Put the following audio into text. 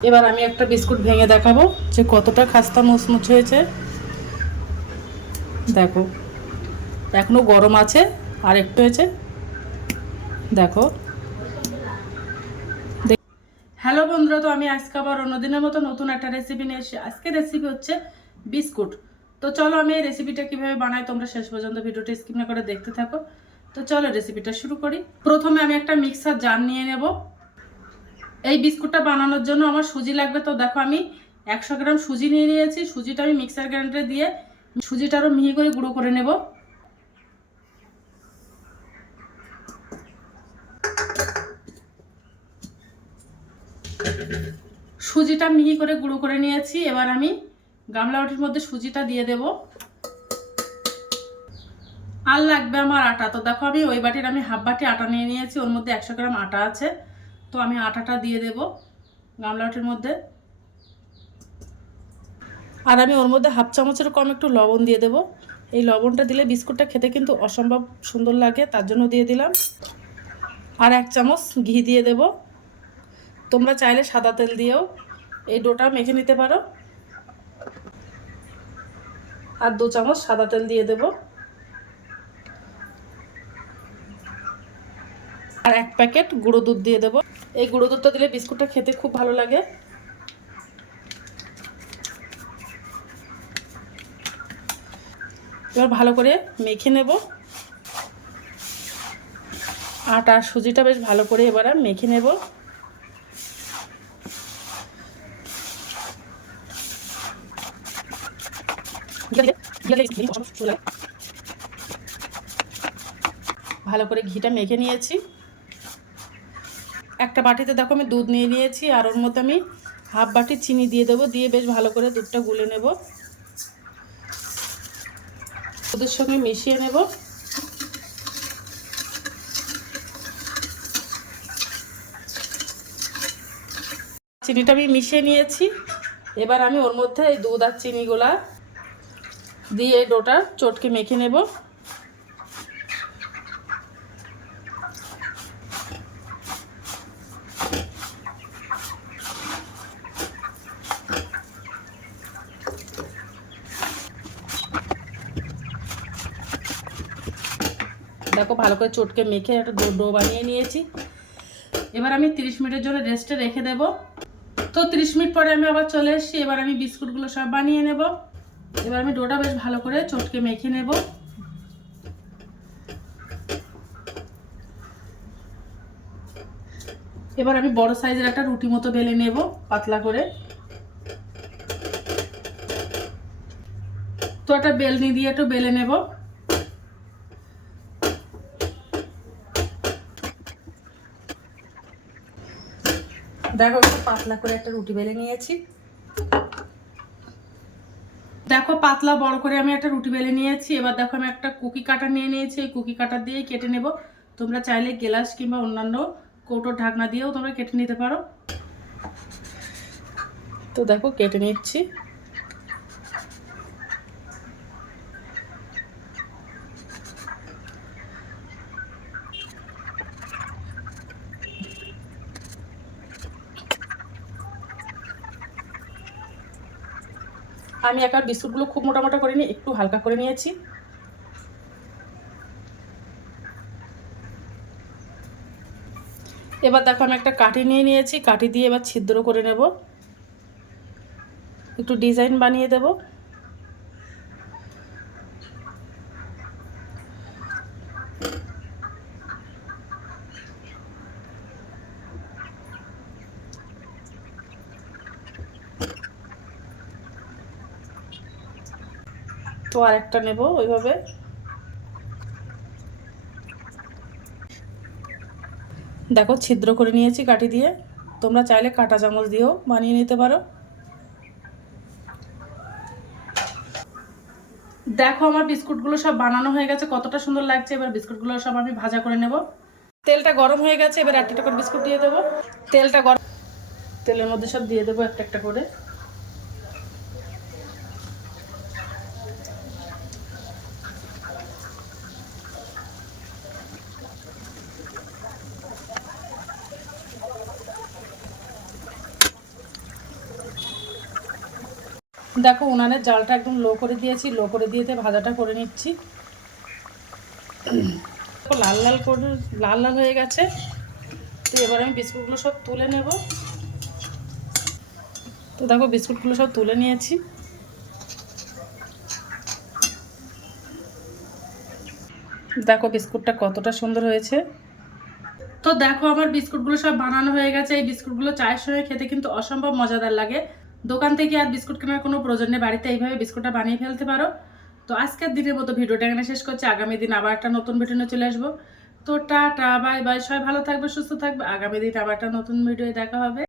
এবার আমি একটা বিস্কুট ভেঙে দেখাবো যে কতটা খাস্তা মুচমুচ হয়েছে। দেখো, এখনও গরম আছে আর একটু হয়েছে। দেখো। হ্যালো বন্ধুরা, তো আমি আজকে আবার অন্যদিনের মতো নতুন একটা রেসিপি নিয়ে এসেছি আজকে রেসিপি হচ্ছে বিস্কুট। তো চলো আমি এই রেসিপিটা কীভাবে বানাই, তোমরা শেষ পর্যন্ত ভিডিওটা স্কিপ না করে দেখতে থাকো। তো চলো রেসিপিটা শুরু করি। প্রথমে আমি একটা মিক্সার জার নিয়ে নেব। এই বিস্কুটটা বানানোর জন্য আমার সুজি লাগবে। তো দেখো আমি একশো গ্রাম সুজি নিয়ে নিয়েছি। সুজিটা আমি মিক্সার গ্রাইন্ডারে দিয়ে সুজিটা আরও মিহি করে গুঁড়ো করে নেব। সুজিটা মিহি করে গুঁড়ো করে নিয়েছি। এবার আমি গামলা বাটির মধ্যে সুজিটা দিয়ে দেব। আর লাগবে আমার আটা। তো দেখো আমি ওই বাটির আমি হাফ বাটি আটা নিয়ে নিয়েছি। ওর মধ্যে একশো গ্রাম আটা আছে। তো আমি আটাটা দিয়ে দেব গামলা বাটির মধ্যে। আর আমি ওর মধ্যে হাফ চামচের কম একটু লবণ দিয়ে দেব। এই লবণটা দিলে বিস্কুটটা খেতে কিন্তু অসম্ভব সুন্দর লাগে, তার জন্য দিয়ে দিলাম। আর এক চামচ ঘি দিয়ে দেব। তোমরা চাইলে সাদা তেল দিয়েও এই ডোটা মেখে নিতে পারো। আর দু চামচ সাদা তেল দিয়ে দেব। আর এক প্যাকেট গুঁড়ো দুধ দিয়ে দেব। এই গুঁড়ো দুধটা দিলে বিস্কুটটা খেতে খুব ভালো লাগে। এবার ভালো করে মেখে নেব। আটা সুজিটা বেশ ভালো করে এবার মেখে নেব। ভালো করে ঘিটা মেখে নিয়েছি। একটা বাটিতে দেখো আমি দুধ নিয়ে নিয়েছি, আর ওর মধ্যে আমি হাফ বাটি চিনি দিয়ে দেবো, দিয়ে বেশ ভালো করে দুধটা গুলে নেব। দুধের সঙ্গে মিশিয়ে নেব। চিনিটা আমি মিশিয়ে নিয়েছি। এবার আমি ওর মধ্যে এই দুধ আর চিনিগুলা দিয়ে ডোটা চটকে মেখে নেব। দেখো ভালো করে চটকে মেখে একটা ডো ডো বানিয়ে নিয়েছি। এবার আমি 30 মিনিটের জন্য রেস্টে রেখে দেব। তো 30 মিনিট পরে আমি আবার চলে এসেছি। এবার আমি বিস্কুটগুলো সব বানিয়ে নেব। এবার আমি ডোটা বেশ ভালো করে চটকে মেখে নেব। এবার আমি বড় সাইজের একটা রুটি মতো বেলে নেব পাতলা করে। তো একটা বেলনি দিয়ে একটু বেলে নেব। দেখো একটু পাতলা করে একটা রুটি বেলে নিয়েছি। দেখো পাতলা বড় করে আমি একটা রুটি বেলে নিয়েছি। এবার দেখো আমি একটা কুকি কাটার নিয়ে নিয়েছি। এই কুকি কাটার দিয়ে কেটে নেব। তোমরা চাইলে গেলাস কিংবা অন্যান্য কৌটোর ঢাকনা দিয়েও তোমরা কেটে নিতে পারো। তো দেখো কেটে নিচ্ছি। আমি একবার বিস্কুটগুলো খুব মোটামোটা করে নিয়ে একটু হালকা করে নিয়েছি। এবার দেখো আমি একটা কাঠি নিয়ে নিয়েছি, কাঠি দিয়ে এবার ছিদ্র করে নেব। একটু ডিজাইন বানিয়ে দেব। তো আরেকটা নেব ওইভাবে। দেখো, ছিদ্র করে নিয়েছি কাঠি দিয়ে। তোমরা চাইলে কাঁটা চামচ দিয়েও বানিয়ে নিতে পারো। দেখো, আমার বিস্কুটগুলো সব বানানো হয়ে গেছে। কতটা সুন্দর লাগছে। এবার বিস্কুটগুলো সব আমি ভাজা করে নেব। তেলটা গরম হয়ে গেছে। এবার একটা একটা করে বিস্কুট দিয়ে দেবো। তেলটা গরম তেলের মধ্যে সব দিয়ে দেবো একটা একটা করে। দেখো উনানের জালটা একদম লো করে দিয়েছি, লো করে দিয়েতে ভাজাটা করে নিচ্ছি। লাল লাল করে, লাল লাল হয়ে গেছে। তো এবার আমি বিস্কুটগুলো সব তুলে নেব। তো দেখো বিস্কুটগুলো সব তুলে নিয়েছি। দেখো বিস্কুটটা কতটা সুন্দর হয়েছে। তো দেখো আমার বিস্কুটগুলো সব বানানো হয়ে গেছে। এই বিস্কুটগুলো চায়ের সঙ্গে খেতে কিন্তু অসম্ভব মজাদার লাগে। দোকান থেকে আর বিস্কুট কেনার কোনো প্রয়োজন নেই। বাড়িতে এইভাবে বিস্কুটটা বানিয়ে ফেলতে পারো। তো আজকের দিনের মতো ভিডিওটা এখানে শেষ করছি। আগামী দিন আবার একটা নতুন ভিডিও নিয়ে চলে আসব। তো টা টা বাই বাই। সবাই ভালো থাকবে, সুস্থ থাকবে। আগামী দিন আবার একটা নতুন ভিডিও দেখা হবে।